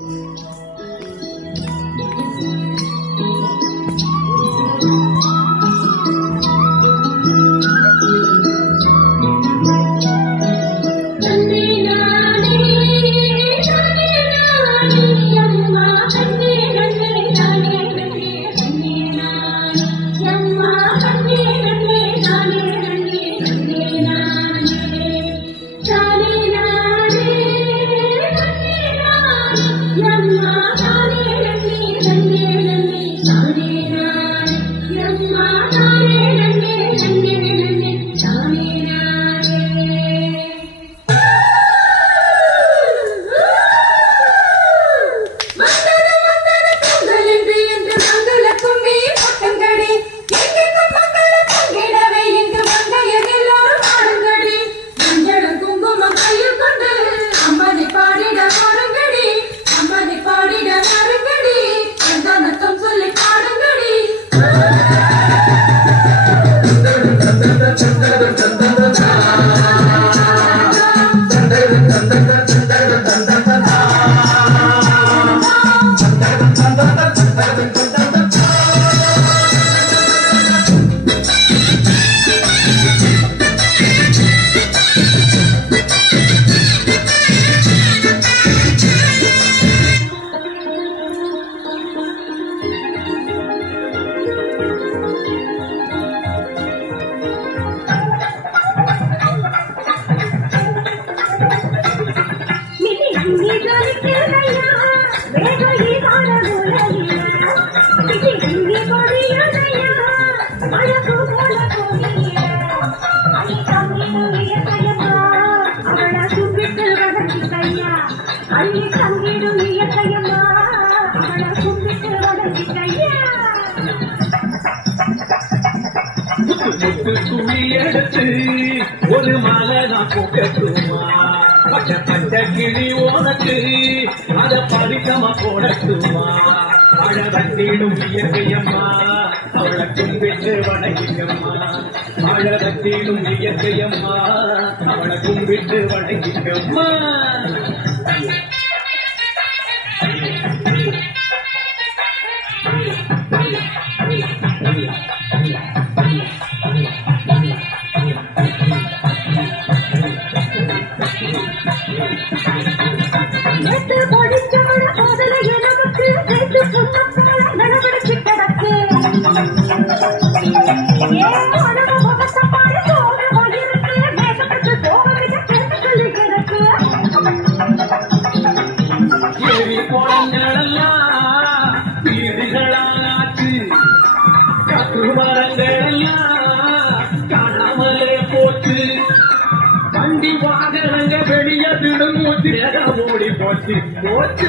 Thank you. அள்ளி தங்கிடும் இயற்கையம்மா அவளை கும்பிட்டு வணங்கிக்கையா முத்து துணி எடுத்து ஒரு மாலை நான் போக்கட்டுமா பச்சை பச்சை கிளி உனக்கு அத படிக்கமா போடட்டுமா அழகத்திடும் இயற்கையம்மா. அவளை பெற்று வணங்கிக்கம்மா அழகத்திடும் இயற்கையம்மா அவளக்கும் கும்பிட்டு வணங்கிக்கம்மா வண்டி வாகனங்க வெளிய விடும் மூச்சு வேகம் ஓடி போச்சு போச்சு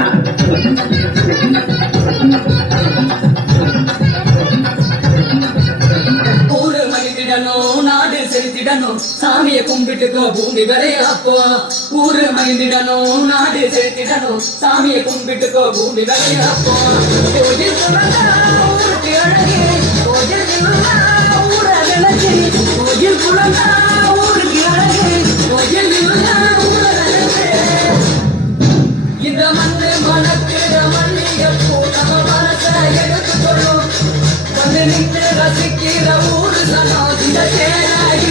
மகிழ்ந்திடணும் சாமிய கும்பிட்டுக்கோ பூமி விளையாப்போ ஊரு மகிழ்ந்திடணும் நாடு சேர்த்திடணும் சாமிய கும்பிட்டுக்கோ பூமி விளையாப்போ இந்த Thank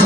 you.